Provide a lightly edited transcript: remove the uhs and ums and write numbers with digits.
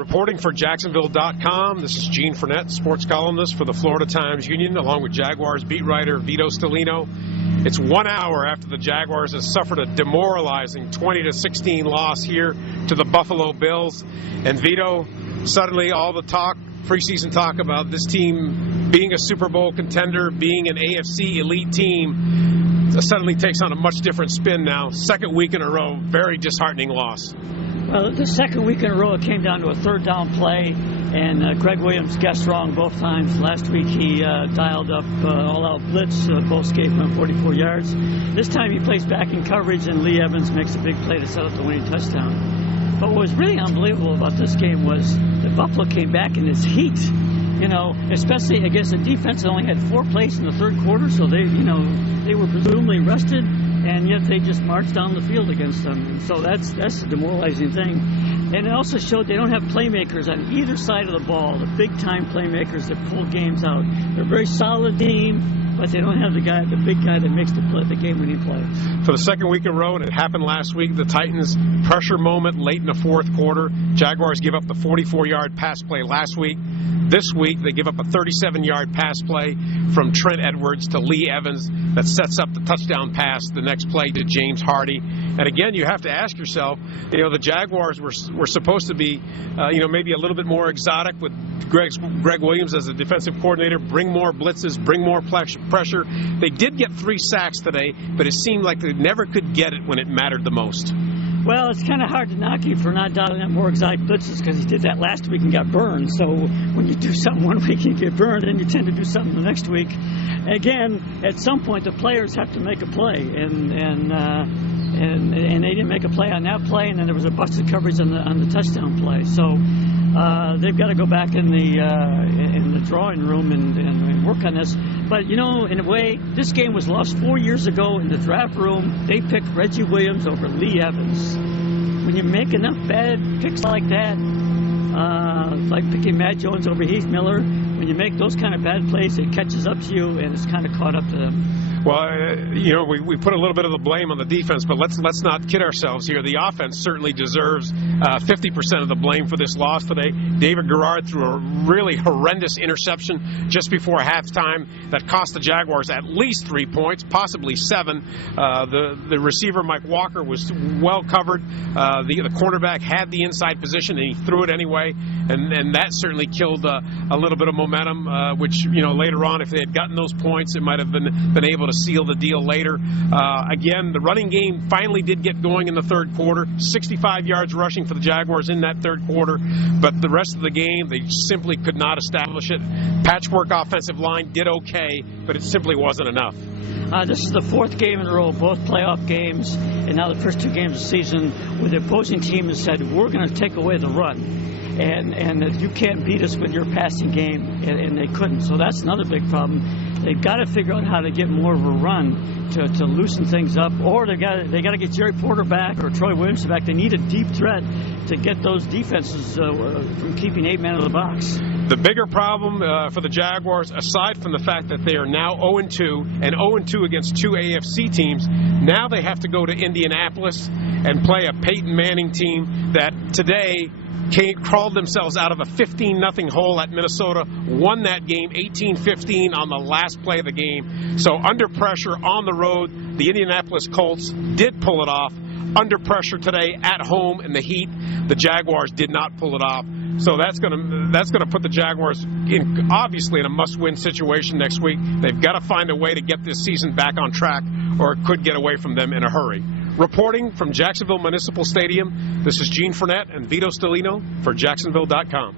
Reporting for Jacksonville.com, this is Gene Frenette, sports columnist for the Florida Times-Union, along with Jaguars beat writer Vito Stellino. It's 1 hour after the Jaguars have suffered a demoralizing 20-16 loss here to the Buffalo Bills. And Vito, suddenly all the talk, preseason talk about this team being a Super Bowl contender, being an AFC elite team, suddenly takes on a much different spin now. Second week in a row, very disheartening loss. Well, the second week in a row, it came down to a third down play, and Greg Williams guessed wrong both times. Last week, he dialed up all-out blitz, both gave him 44 yards. This time, he plays back in coverage, and Lee Evans makes a big play to set up the winning touchdown. But what was really unbelievable about this game was that Buffalo came back in its heat, especially against a defense that only had 4 plays in the third quarter, so they were presumably rested, and yet they just marched down the field against them. And so that's a demoralizing thing. And it also showed they don't have playmakers on either side of the ball, the big-time playmakers that pull games out. They're a very solid team, but they don't have the big guy that makes the game-winning play. For the second week in a row, and it happened last week, the Titans' pressure moment late in the fourth quarter. Jaguars give up the 44-yard pass play last week. This week, they give up a 37-yard pass play from Trent Edwards to Lee Evans that sets up the touchdown pass the next play to James Hardy. And again, you have to ask yourself, the Jaguars were supposed to be, maybe a little bit more exotic with Greg Williams as the defensive coordinator, bring more blitzes, bring more pressure. They did get 3 sacks today, but it seemed like they never could get it when it mattered the most. Well, it's kind of hard to knock you for not dialing up more exotic blitzes because he did that last week and got burned. So when you do something one week and you get burned, then you tend to do something the next week. Again, at some point, the players have to make a play, and they didn't make a play on that play, and then there was a busted coverage on the touchdown play. So they've got to go back in the drawing room and work on this. But, in a way, this game was lost 4 years ago in the draft room. They picked Reggie Williams over Lee Evans. When you make enough bad picks like that, like picking Matt Jones over Heath Miller, when you make those kind of bad plays, it catches up to you, and it's kind of caught up to them. Well, we put a little bit of the blame on the defense, but let's not kid ourselves here. The offense certainly deserves 50% of the blame for this loss today. David Garrard threw a really horrendous interception just before halftime that cost the Jaguars at least 3 points, possibly 7. The receiver, Mike Walker, was well covered. The cornerback had the inside position, and he threw it anyway, and that certainly killed a little bit of momentum, which, later on, if they had gotten those points, it might have been able to seal the deal later. Again, the running game finally did get going in the third quarter. 65 yards rushing for the Jaguars in that third quarter, but the rest of the game, they simply could not establish it. Patchwork offensive line did okay, but it simply wasn't enough. This is the 4th game in a row, both playoff games, and now the first 2 games of the season, where the opposing team has said, we're going to take away the run. And that you can't beat us with your passing game, and they couldn't. So that's another big problem. They've got to figure out how to get more of a run to loosen things up, or they got to get Jerry Porter back or Troy Williams back. They need a deep threat to get those defenses from keeping 8 men in the box. The bigger problem for the Jaguars, aside from the fact that they are now 0-2 and 0-2 against 2 AFC teams, now they have to go to Indianapolis and play a Peyton Manning team that today crawled themselves out of a 15-0 hole at Minnesota, won that game 18-15 on the last play of the game. So under pressure on the road, the Indianapolis Colts did pull it off. Under pressure today at home in the heat, the Jaguars did not pull it off. So that's going to put the Jaguars obviously in a must-win situation next week. They've got to find a way to get this season back on track, or it could get away from them in a hurry. Reporting from Jacksonville Municipal Stadium, this is Gene Frenette and Vito Stellino for Jacksonville.com.